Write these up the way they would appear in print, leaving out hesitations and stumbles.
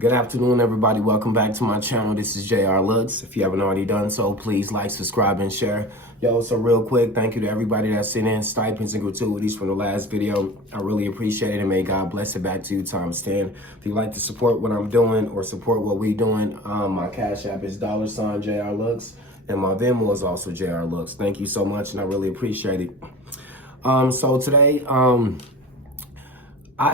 Good afternoon, everybody. Welcome back to my channel. This is Jrlooks. If you haven't already done so, please like, subscribe, and share. Yo, so real quick, thank you to everybody that sent in stipends and gratuities from the last video. I really appreciate it, and may God bless it back to you times 10. If you'd like to support what I'm doing or support what we doing, my Cash App is $Jrlooks, and my Venmo is also Jrlooks. Thank you so much, and I really appreciate it. So today, I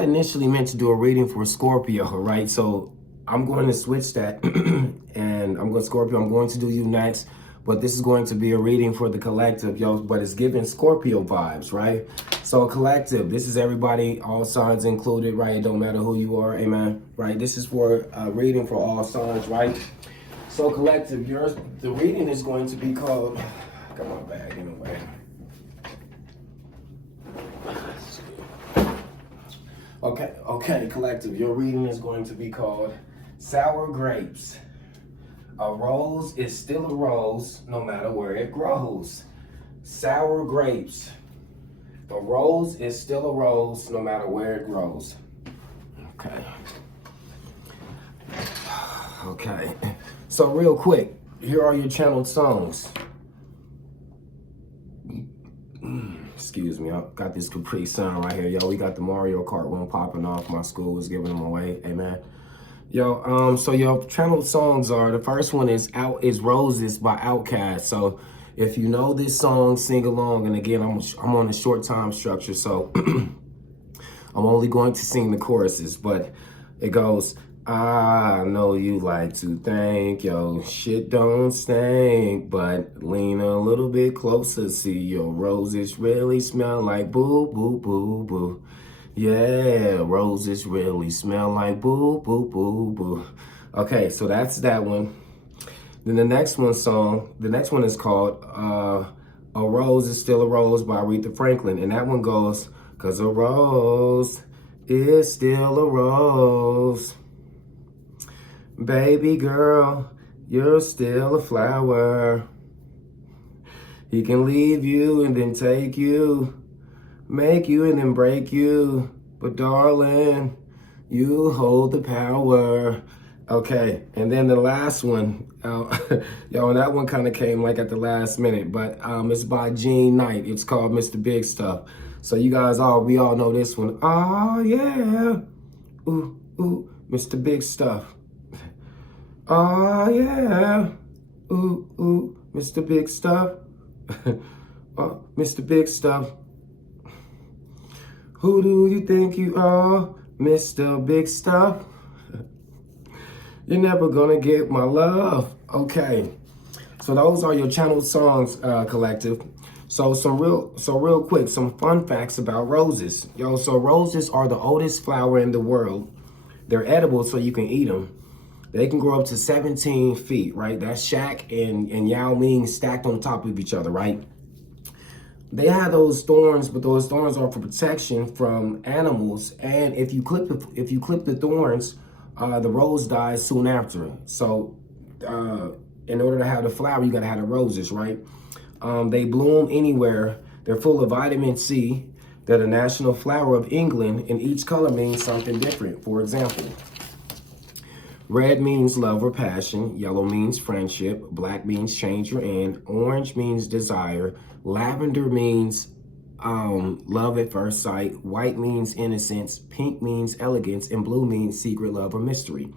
initially meant to do a reading for Scorpio, right? So I'm going to switch that and I'm going to do you next, but this is going to be a reading for the collective, yo, but it's giving Scorpio vibes, right? So collective, this is everybody, all signs included, right? It don't matter who you are, amen, right? This is for a reading for all signs, right? So collective, the reading is going to be called, got my bag in the way. Okay, collective, your reading is going to be called Sour Grapes. A rose is still a rose no matter where it grows. Sour grapes. A rose is still a rose no matter where it grows. Okay. So real quick, here are your channeled songs. Excuse me, I got this Capri Sun right here. Yo, we got the Mario Kart one popping off. My school was giving them away. Amen. Yo, so your channeled songs are, the first one is Roses by Outkast. So if you know this song, sing along. And again, I'm on a short time structure, so I'm only going to sing the choruses, but it goes, I know you like to think your shit don't stink, but lean a little bit closer, see your roses really smell like boo, boo, boo, boo. Yeah, roses really smell like boo, boo, boo, boo. Okay, so that's that one. Then the next one is called A Rose is Still a Rose by Aretha Franklin. And that one goes, 'cause a rose is still a rose. Baby girl, you're still a flower. He can leave you and then take you, make you and then break you. But darling, you hold the power. Okay, and then the last one, yo, that one kind of came like at the last minute, but it's by Gene Knight. It's called Mr. Big Stuff. So you guys we all know this one. Oh yeah, ooh, ooh, Mr. Big Stuff. Oh yeah, ooh, ooh, Mr. Big Stuff. Oh, Mr. Big Stuff. Who do you think you are, Mr. Big Stuff? You're never gonna get my love. Okay, so those are your channeled songs, collective. So real quick, some fun facts about roses. Yo, so roses are the oldest flower in the world. They're edible, so you can eat them. They can grow up to 17 feet, right? That's Shaq and Yao Ming stacked on top of each other, right? They have those thorns, but those thorns are for protection from animals. And if you clip the thorns, the rose dies soon after. So in order to have the flower, you gotta have the roses, right? They bloom anywhere. They're full of vitamin C. They're the national flower of England, and each color means something different. For example, red means love or passion, yellow means friendship, black means change or end, orange means desire, lavender means love at first sight, white means innocence, pink means elegance, and blue means secret love or mystery.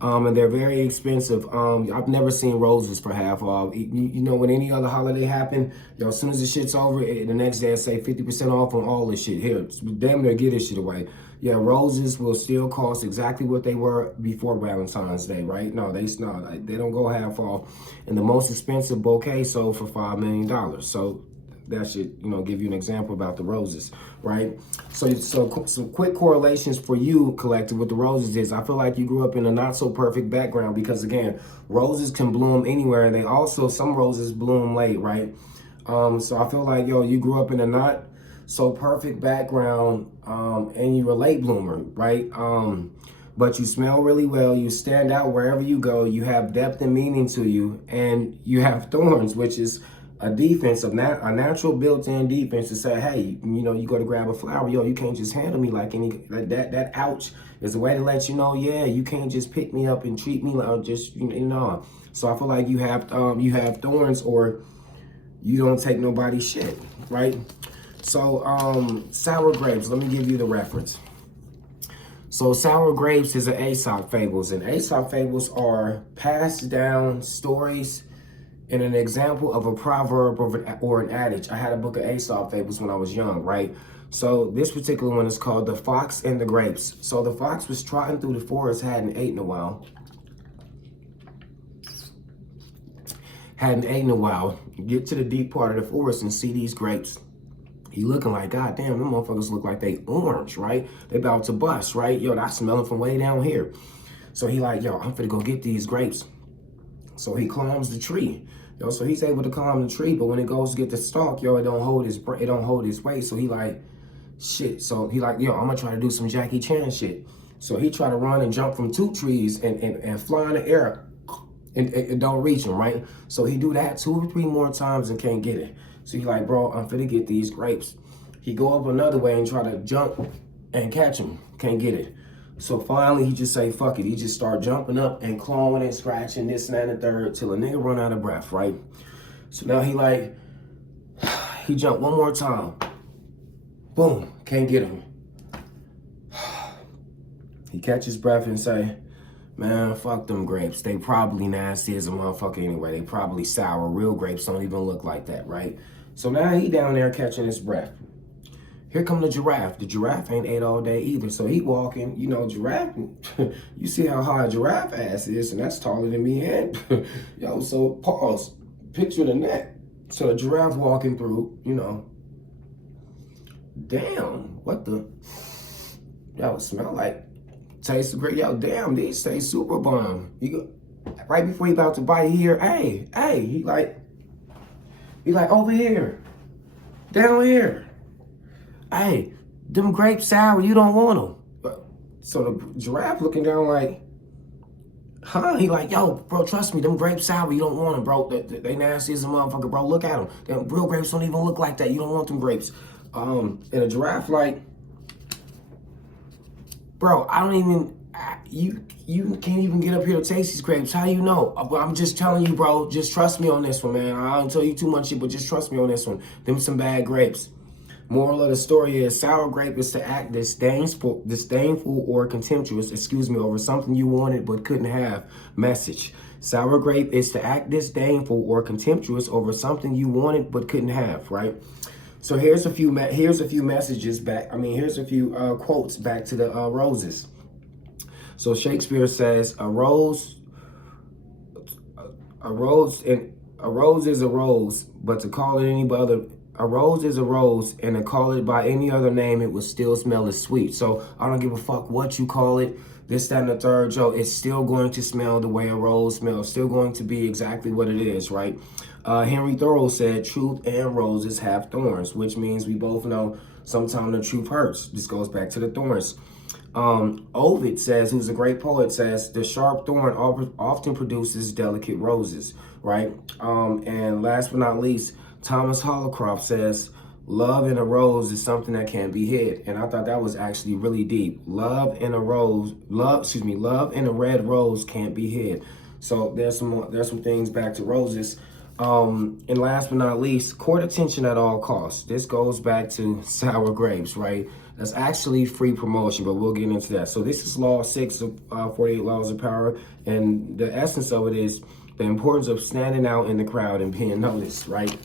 And they're very expensive. I've never seen roses for half off. You know, when any other holiday happen, yo, as soon as the shit's over, the next day I say 50% off on all this shit. Here, damn near get this shit away. Yeah, roses will still cost exactly what they were before Valentine's Day, right? No, they don't go half off. And the most expensive bouquet sold for $5 million. So that should, you know, give you an example about the roses, right? So some quick correlations for you, collective, with the roses is, I feel like you grew up in a not so perfect background, because again, roses can bloom anywhere, and some roses bloom late, right? So I feel like, yo, you grew up in a not so perfect background, and you're a late bloomer, right? But you smell really well, you stand out wherever you go, you have depth and meaning to you, and you have thorns, which is a defense, a natural built-in defense to say, hey, you know, you go to grab a flower, yo, you can't just handle me like any, that ouch is a way to let you know, yeah, you can't just pick me up and treat me like just, you know. So I feel like you have thorns, or you don't take nobody's shit, right? So sour grapes, let me give you the reference. So sour grapes is an Aesop fables, and Aesop fables are passed down stories and an example of a proverb or an adage. I had a book of Aesop fables when I was young, right? So this particular one is called The Fox and the Grapes. So the fox was trotting through the forest, hadn't eaten in a while. Get to the deep part of the forest and see these grapes. He looking like, God damn, them motherfuckers look like they orange, right? They about to bust, right? Yo, I smell them from way down here. So he like, yo, I'm finna go get these grapes. So he climbs the tree. Yo, so he's able to climb the tree, but when it goes to get the stalk, yo, it don't hold his weight. So he like, shit. So he like, yo, I'm gonna try to do some Jackie Chan shit. So he try to run and jump from 2 trees and fly in the air and it don't reach him, right? So he do that 2 or 3 more times and can't get it. So he like, bro, I'm finna get these grapes. He go up another way and try to jump and catch him. Can't get it. So finally, he just say, fuck it. He just start jumping up and clawing and scratching this and that and the third till a nigga run out of breath, right? So now he like, he jumped 1 more time. Boom, can't get him. He catches breath and say, man, fuck them grapes. They probably nasty as a motherfucker anyway. They probably sour. Real grapes don't even look like that, right? So now he down there catching his breath. Here come the giraffe. The giraffe ain't ate all day either. So he walking, you know, giraffe, you see how high a giraffe ass is, and that's taller than me. And yo, so pause, picture the neck. So the giraffe walking through, you know, damn, what the, yo, smell like, tastes great. Yo, damn, these taste super bomb. You go, right before he about to bite, he hear, hey, he like over here, down here. Hey, them grapes sour, you don't want them. So the giraffe looking down like, huh? He like, yo, bro, trust me, them grapes sour, you don't want them, bro. They nasty as a motherfucker, bro. Look at them. Them real grapes don't even look like that. You don't want them grapes. And the giraffe like, bro, I don't even, you can't even get up here to taste these grapes. How you know? I'm just telling you, bro. Just trust me on this one, man. I don't tell you too much shit, but just trust me on this one. Them some bad grapes. Moral of the story is sour grape is to act disdainful or contemptuous, over something you wanted but couldn't have. Message. Sour grape is to act disdainful or contemptuous over something you wanted but couldn't have, right? So here's a few messages back. Here's a few quotes back to the roses. So Shakespeare says, a rose is a rose, but to call it any other. A rose is a rose, and to call it by any other name, it would still smell as sweet. So I don't give a fuck what you call it, this, that, and the third, Joe. It's still going to smell the way a rose smells. Still going to be exactly what it is, right? Henry Thoreau said, truth and roses have thorns, which means we both know sometimes the truth hurts. This goes back to the thorns. Ovid says, who's a great poet, says, the sharp thorn often produces delicate roses, right? And last but not least, Thomas Holcroft says, love in a rose is something that can't be hid. And I thought that was actually really deep. Love in a red rose can't be hid. So there's some things back to roses. And last but not least, court attention at all costs. This goes back to sour grapes, right? That's actually free promotion, but we'll get into that. So this is Law 6 of 48 Laws of Power. And the essence of it is the importance of standing out in the crowd and being noticed, right?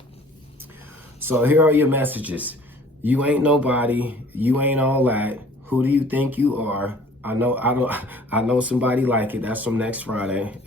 So here are your messages. You ain't nobody. You ain't all that. Who do you think you are? I know somebody like it. That's from next Friday.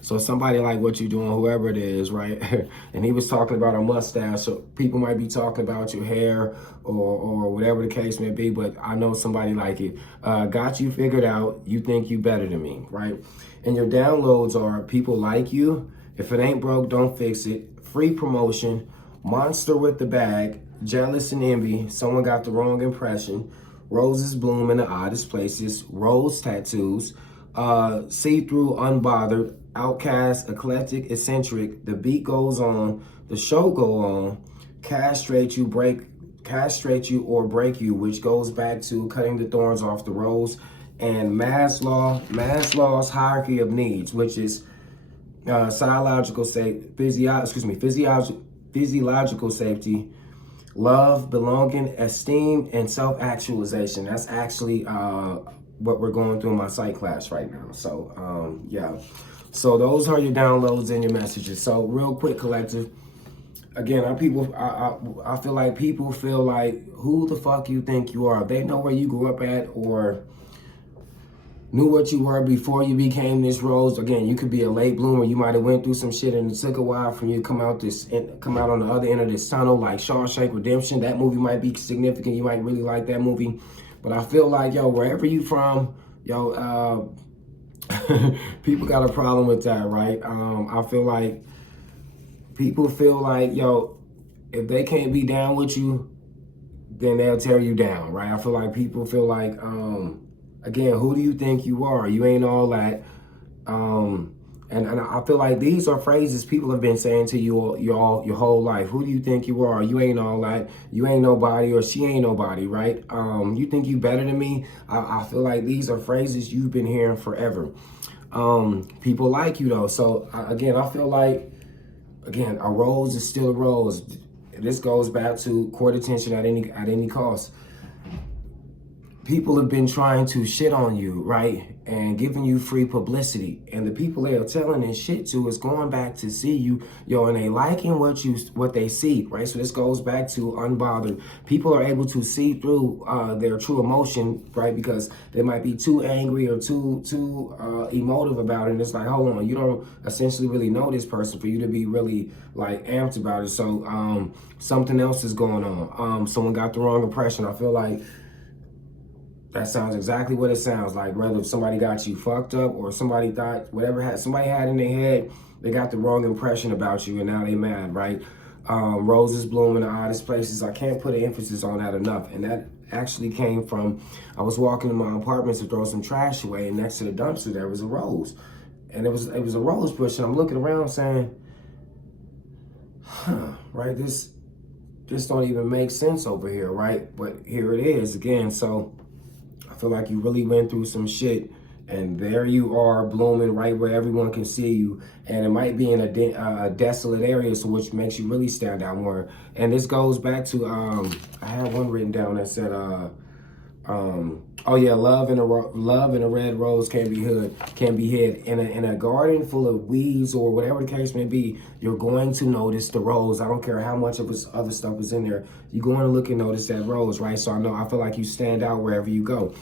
So somebody like what you're doing, whoever it is, right? And he was talking about a mustache. So people might be talking about your hair or whatever the case may be, but I know somebody like it. Got you figured out. You think you better than me, right? And your downloads are people like you. If it ain't broke, don't fix it. Free promotion. Monster with the bag. Jealous and envy. Someone got the wrong impression. Roses bloom in the oddest places. Rose tattoos. See-through, unbothered. outcast, eclectic, eccentric. The beat goes on, the show go on. Castrate you, or break you, which goes back to cutting the thorns off the rose. And Maslow's hierarchy of needs, which is physiological safety, love, belonging, esteem, and self-actualization. That's actually what we're going through in my psych class right now. So yeah. So those are your downloads and your messages. So real quick, collective. Again, I feel like people feel like, who the fuck you think you are? If they know where you grew up at or knew what you were before you became this rose. Again, you could be a late bloomer. You might have went through some shit and it took a while for you to come out on the other end of this tunnel, like Shawshank Redemption. That movie might be significant. You might really like that movie. But I feel like, yo, wherever you from, yo, people got a problem with that, right? I feel like people feel like, yo, if they can't be down with you, then they'll tear you down, right? I feel like people feel like, again, who do you think you are? You ain't all that. And I feel like these are phrases people have been saying to you your whole life. Who do you think you are? You ain't all that. You ain't nobody, or she ain't nobody, right? You think you better than me? I feel like these are phrases you've been hearing forever. People like you though. So again, I feel like, again, a rose is still a rose. This goes back to court attention at any cost. People have been trying to shit on you, right? And giving you free publicity. And the people they are telling this shit to is going back to see you, yo, and they liking what they see, right? So this goes back to unbothered. People are able to see through their true emotion, right? Because they might be too angry or too emotive about it. And it's like, hold on, you don't essentially really know this person for you to be really like amped about it. So something else is going on. Someone got the wrong impression. I feel like that sounds exactly what it sounds like. Whether somebody got you fucked up or somebody thought somebody had in their head, they got the wrong impression about you and now they mad, right? Roses bloom in the oddest places. I can't put an emphasis on that enough. And that actually came from, I was walking in my apartment to throw some trash away, and next to the dumpster there was a rose. And it was a rose bush, and I'm looking around saying, right, this don't even make sense over here, right? But here it is again. So I feel like you really went through some shit, and there you are blooming right where everyone can see you. And it might be in a desolate area, so which makes you really stand out more. And this goes back to, I have one written down that said, oh yeah, love in a red rose can be hid in a garden full of weeds or whatever the case may be. You're going to notice the rose. I don't care how much of this other stuff is in there. You're going to look and notice that rose, right? So I feel like you stand out wherever you go.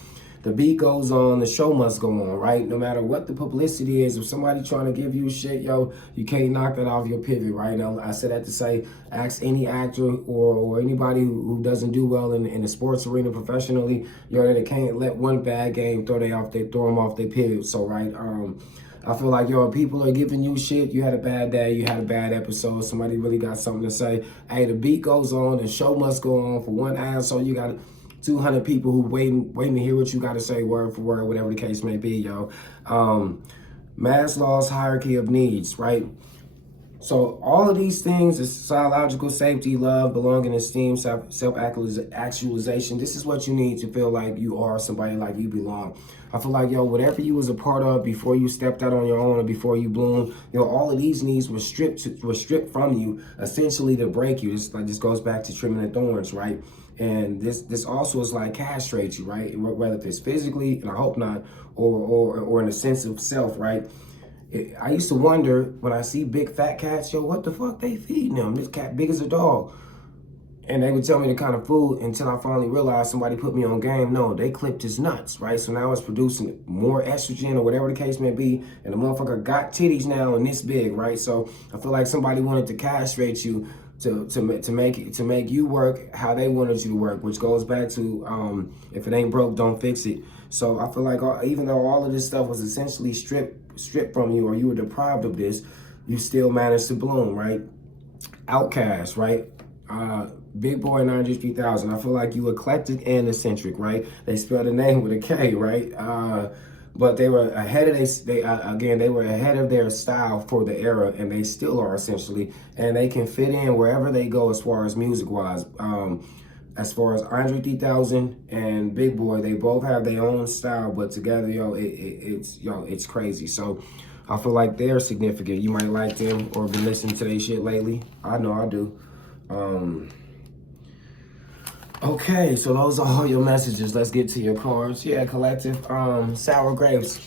The beat goes on, the show must go on, right? No matter what the publicity is, if somebody trying to give you shit, yo, you can't knock that off your pivot, right? Now, I said that to say, ask any actor or anybody who doesn't do well in the sports arena professionally, yo, they can't let one bad game throw them off their pivot. So, right, I feel like, yo, people are giving you shit. You had a bad day, you had a bad episode, somebody really got something to say. Hey, the beat goes on, the show must go on for one asshole. You got 200 people who waiting to hear what you got to say word for word, whatever the case may be, yo. Maslow's hierarchy of needs, right? So all of these things is psychological safety, love, belonging, esteem, self-actualization. This is what you need to feel like you are somebody, like you belong. I feel like, yo, whatever you was a part of before you stepped out on your own or before you bloomed, yo, all of these needs were stripped from you, essentially to break you. This goes back to trimming the thorns, right? And this also is like castrate you, right? Whether it's physically, and I hope not, or in a sense of self, right? I used to wonder when I see big fat cats, yo, what the fuck they feeding them? This cat big as a dog. And they would tell me the kind of food until I finally realized somebody put me on game. No, they clipped his nuts, right? So now it's producing more estrogen or whatever the case may be. And the motherfucker got titties now and this big, right? So I feel like somebody wanted to castrate you to make you work how they wanted you to work, which goes back to if it ain't broke, don't fix it. So I feel like even though all of this stuff was essentially stripped from you, or you were deprived of this, you still managed to bloom, right? Outcast, right? Big Boy 93,000. I feel like you eclectic and eccentric, right? They spell the name with a K, right? but they were ahead of they were ahead of their style for the era, and they still are essentially, and they can fit in wherever they go as far as music wise. As far as Andre 3000 and Big Boy, they both have their own style, but together, it's crazy. So I feel like they're significant. You might like them or been listening to their shit lately. I know I do. Okay, so those are all your messages. Let's get to your cards. Yeah, collective. Sour grapes.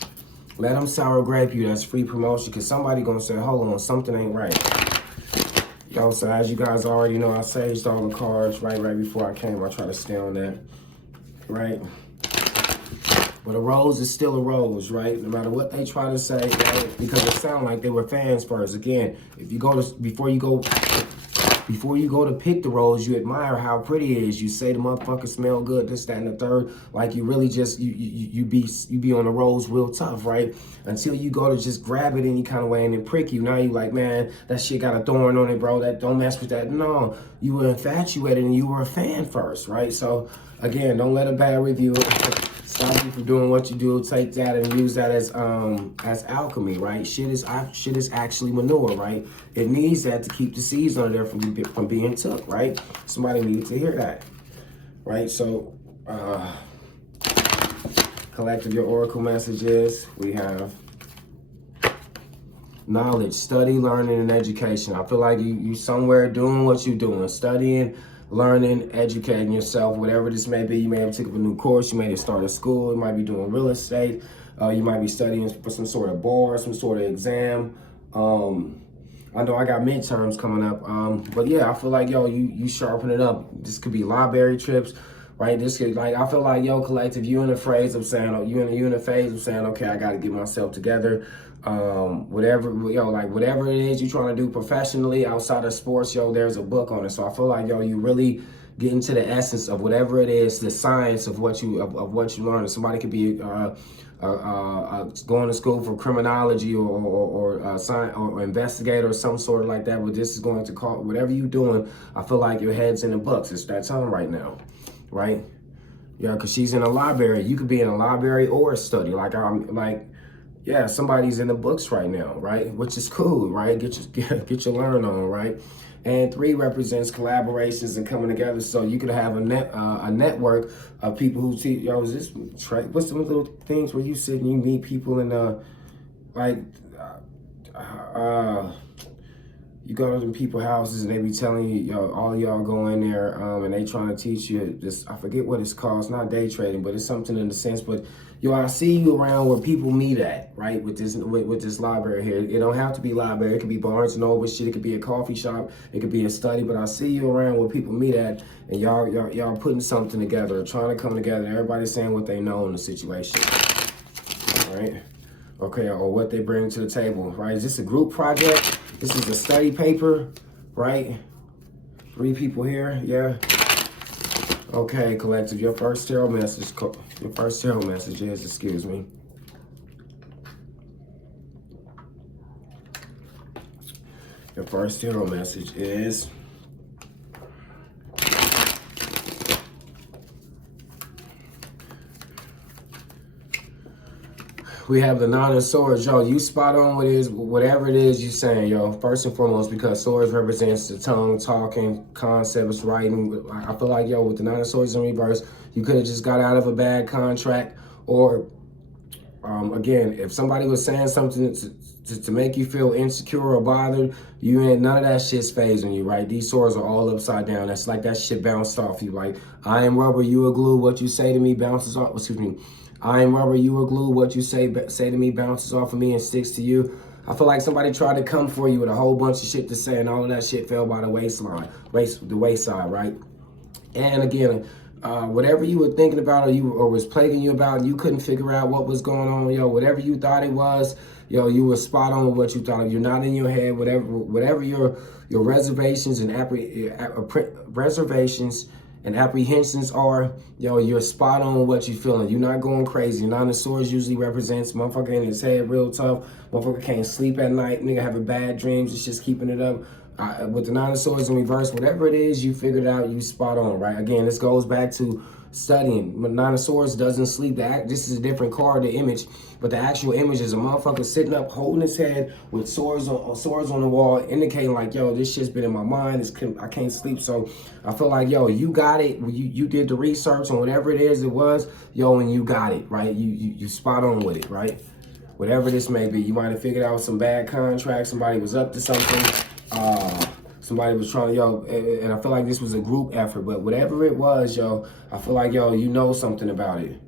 Let them sour grape you. That's free promotion, because somebody gonna say, hold on, something ain't right. Yo, so as you guys already know, I saged all the cards right before I came. I try to stay on that, right? But a rose is still a rose, right? No matter what they try to say, right? Because it sounds like they were fans first. Again, if you go to before you go to pick the rose, you admire how pretty it is. You say the motherfucker smell good, this, that, and the third. Like you really just you be on the rose real tough, right? Until you go to just grab it any kind of way and then prick you. Now you like, man, that shit got a thorn on it, bro. That don't mess with that. No, you were infatuated and you were a fan first, right? So again, don't let a bad review stop you from doing what you do. Take that and use that as alchemy, right? Shit is actually manure, right? It needs that to keep the seeds under there from being took, right? Somebody needs to hear that, right? So, collective, your oracle messages. We have knowledge, study, learning, and education. I feel like you somewhere doing what you're doing, studying, learning, educating yourself, whatever this may be. You may have took up a new course, you may have started school, you might be doing real estate, you might be studying for some sort of bar, some sort of exam. I know I got midterms coming up, but yeah, I feel like, yo, you sharpen it up. This could be library trips, right? This could, like, I feel like, yo, collective, you in the phase of saying, okay, I got to get myself together. Whatever, yo, like whatever it is you're trying to do professionally outside of sports, yo, there's a book on it. So I feel like, yo, you really get into the essence of whatever it is, the science of what you learn. Somebody could be going to school for criminology or science or investigator or some sort of like that. But this is going to call whatever you're doing. I feel like your head's in the books. It's that time right now, right? Yeah, because she's in a library. You could be in a library or a study. Yeah, somebody's in the books right now, right? Which is cool, right? Get your learn on, right? And 3 represents collaborations and coming together. So you could have a network of people who see, yo, is this right? What's some little things where you sit and you meet people and you go to them people's houses and they be telling you, yo, all y'all go in there and they trying to teach you this, I forget what it's called. It's not day trading, but it's something in the sense. But yo, I see you around where people meet at, right? With this library here. It don't have to be library. It could be Barnes and Noble shit. It could be a coffee shop. It could be a study. But I see you around where people meet at, and y'all putting something together, trying to come together. And everybody's saying what they know in the situation, right? Okay, or what they bring to the table, right? Is this a group project? This is a study paper, right? 3 people here, yeah. Okay, collective, your first tarot message is, excuse me. Your first tarot message is, we have the 9 of Swords. Yo, you spot on whatever it is you saying, yo. First and foremost, because Swords represents the tongue, talking, concepts, writing. I feel like, yo, with the 9 of Swords in reverse, you could have just got out of a bad contract. Or, again, if somebody was saying something to make you feel insecure or bothered, you ain't, none of that shit's phasing you, right? These swords are all upside down. That's like that shit bounced off you. Like, I am rubber, you are glue. What you say to me bounces off, excuse me. I am rubber, you are glue. What you say to me bounces off of me and sticks to you. I feel like somebody tried to come for you with a whole bunch of shit to say, and all of that shit fell by the wayside, right? And again, whatever you were thinking about or was plaguing you about, you couldn't figure out what was going on, yo, whatever you thought it was, yo, you were spot on with what you thought. You're not in your head, whatever your reservations and apprehensions are, yo, you're spot on with what you're feeling. You're not going crazy. 9 of Swords usually represents motherfucker in his head real tough. Motherfucker can't sleep at night. Nigga having bad dreams. It's just keeping it up. With the 9 of Swords in reverse, whatever it is you figured out, you spot on, right? Again, this goes back to studying. Nine of Swords doesn't sleep. This is a different card, the image, but the actual image is a motherfucker sitting up, holding his head with swords on the wall, indicating like, yo, this shit's been in my mind. I can't sleep. So I feel like, yo, you got it. You did the research on whatever it is it was, yo, and you got it, right? You spot on with it, right? Whatever this may be. You might have figured out some bad contracts. Somebody was up to something. Somebody was trying to, yo, and I feel like this was a group effort, but whatever it was, yo, I feel like, yo, you know something about it.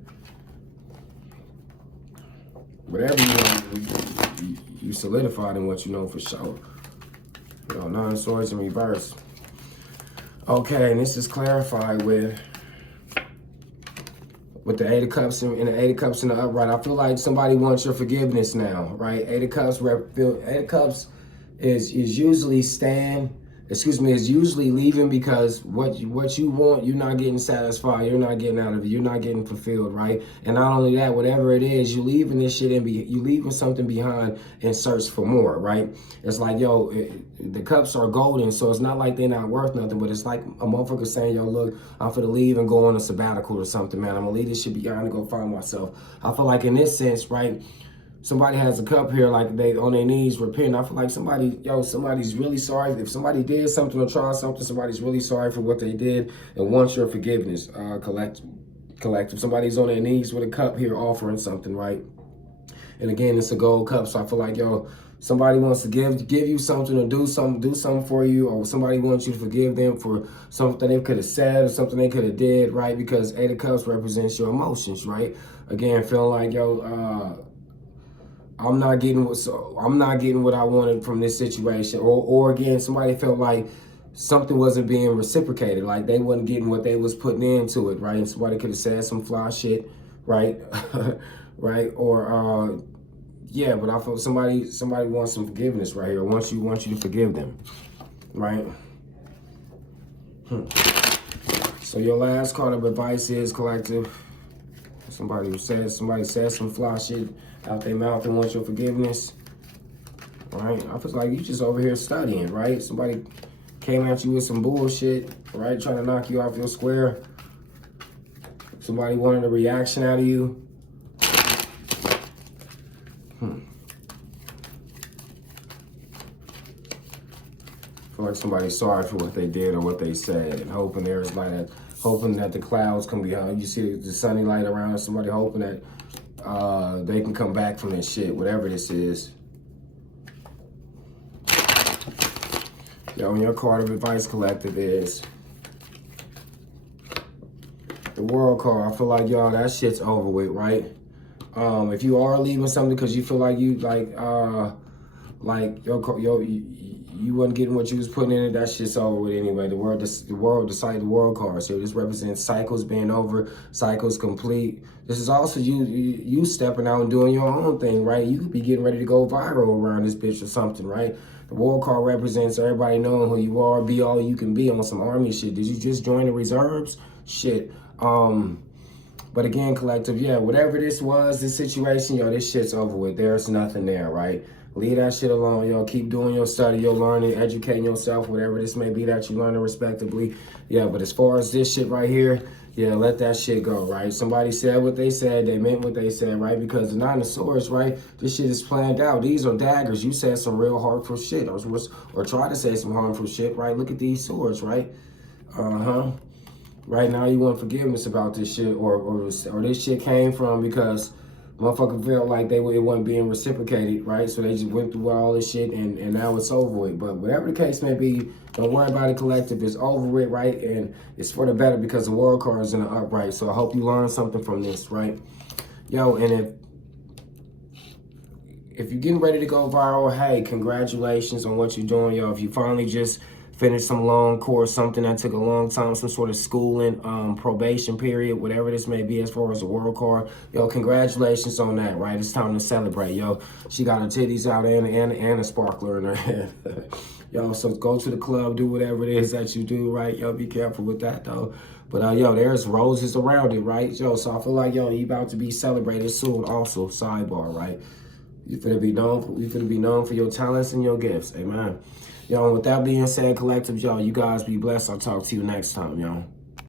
Whatever you know, you solidified in what you know for sure. You know, Nine of Swords in reverse. Okay, and this is clarified with the Eight of Cups and the Eight of Cups in the upright. I feel like somebody wants your forgiveness now, right? Eight of Cups is usually is usually leaving because what you want, you're not getting satisfied, you're not getting out of it, you're not getting fulfilled, right? And not only that, whatever it is, you leaving this shit you leaving something behind in search for more, right? It's like, yo, the cups are golden, so it's not like they're not worth nothing, but it's like a motherfucker saying, yo, look, I'm finna leave and go on a sabbatical or something, man. I'm gonna leave this shit behind and go find myself. I feel like in this sense, right, somebody has a cup here, like they on their knees repenting. I feel like somebody's really sorry. If somebody did something or tried something, somebody's really sorry for what they did and wants your forgiveness. Collective. Somebody's on their knees with a cup here offering something, right? And again, it's a gold cup, so I feel like, yo, somebody wants to give you something or do something for you, or somebody wants you to forgive them for something they could have said or something they could have did, right? Because Eight of Cups represents your emotions, right? Again, feeling like, yo, I'm not getting what I wanted from this situation, or again, somebody felt like something wasn't being reciprocated, like they wasn't getting what they was putting into it, right? And somebody could have said some fly shit, right, right, or yeah, but I feel somebody wants some forgiveness right here. Wants you to forgive them, right? So your last card of advice is, collective. Somebody said some fly shit out their mouth and wants your forgiveness, right? I feel like you just over here studying, right? Somebody came at you with some bullshit, right? Trying to knock you off your square. Somebody wanted a reaction out of you. Feel like somebody's sorry for what they did or what they said, and hoping there's like that, hoping that the clouds can be out. You see the sunny light around, somebody hoping that they can come back from this shit, whatever this is. Yo, and your card of advice, collective, is the World card. I feel like, y'all, that shit's over with, right? If you are leaving something because you feel like you you wasn't getting what you was putting in it, that shit's over with anyway. The world decided the World card. So this represents cycles being over, cycles complete. This is also you stepping out and doing your own thing, right? You could be getting ready to go viral around this bitch or something, right? The World card represents everybody knowing who you are, be all you can be on some army shit. Did you just join the reserves? Shit. But again, collective, yeah, whatever this was, this situation, yo, this shit's over with. There's nothing there, right? Leave that shit alone, yo. Keep doing your study, your learning, educating yourself, whatever this may be that you learning respectively. Yeah, but as far as this shit right here, yeah, let that shit go, right? Somebody said what they said, they meant what they said, right? Because the Nine of Swords, right? This shit is planned out. These are daggers. You said some real harmful shit, or try to say some harmful shit, right? Look at these swords, right? Right now you want forgiveness about this shit, or this shit came from because motherfucker felt like it wasn't being reciprocated, right? So they just went through all this shit and now it's over with. But whatever the case may be, don't worry about it, collective. It's over with, right? And it's for the better because the World card is in the upright. So I hope you learned something from this, right? Yo, and if you're getting ready to go viral, hey, congratulations on what you're doing, yo. If you finally just finished some long course, something that took a long time, some sort of schooling, probation period, whatever this may be as far as the World card, yo, congratulations on that, right? It's time to celebrate, yo. She got her titties out and a sparkler in her head. Yo, so go to the club, do whatever it is that you do, right? Yo, be careful with that, though. But, yo, there's roses around it, right? Yo, so I feel like, yo, you about to be celebrated soon also, sidebar, right? You finna be known for your talents and your gifts, amen. Yo, with that being said, collective, yo, you guys be blessed. I'll talk to you next time, yo.